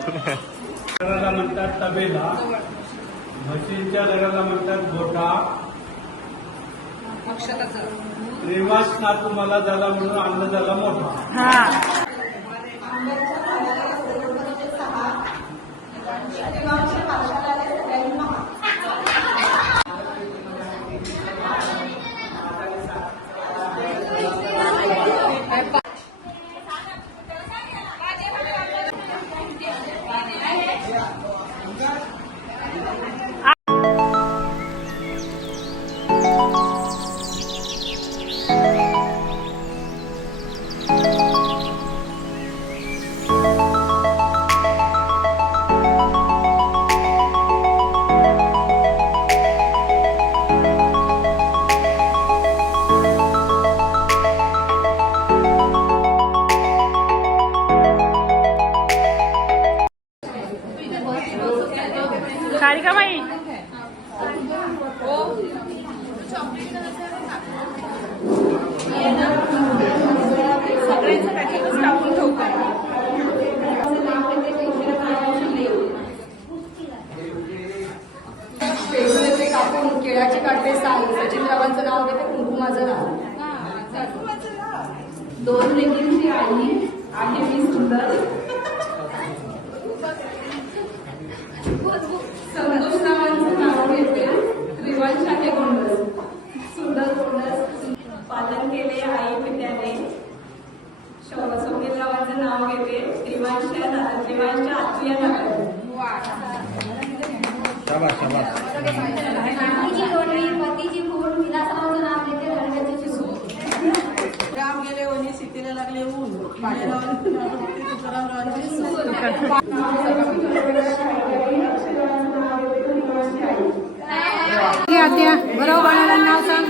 घराला म्हणतात तबेला, म्हशींच्या घराला म्हणतात गोठा, रेवास ना तुम्हाला झाला म्हणून अन्न झाला मोठा. सारिका बाई सगळ्यांचं पॅकेटच टाकून ठेवतो. कापून केळाची काढते साल, सचिनरावांचं नाव घेते, कुंकुमाचं नाव. 2 लेकींची आई आहे मी सुंदर, संतोषरावांचं नाव घेते, त्रिवांश आहे गोंडस, सुंदर गोंडस पालन केले आई पित्याने. सौमिलरावांचं नाव घेते, त्रिवांशच्या आत्मीय नावाने. पतीची फूट विलासरावांचं नाव घेते, धनगरची चिसून. राम गेले ओनी सीतेला लागले ऊन, तुकारामरावांची सून. बरोबर नाव सांग.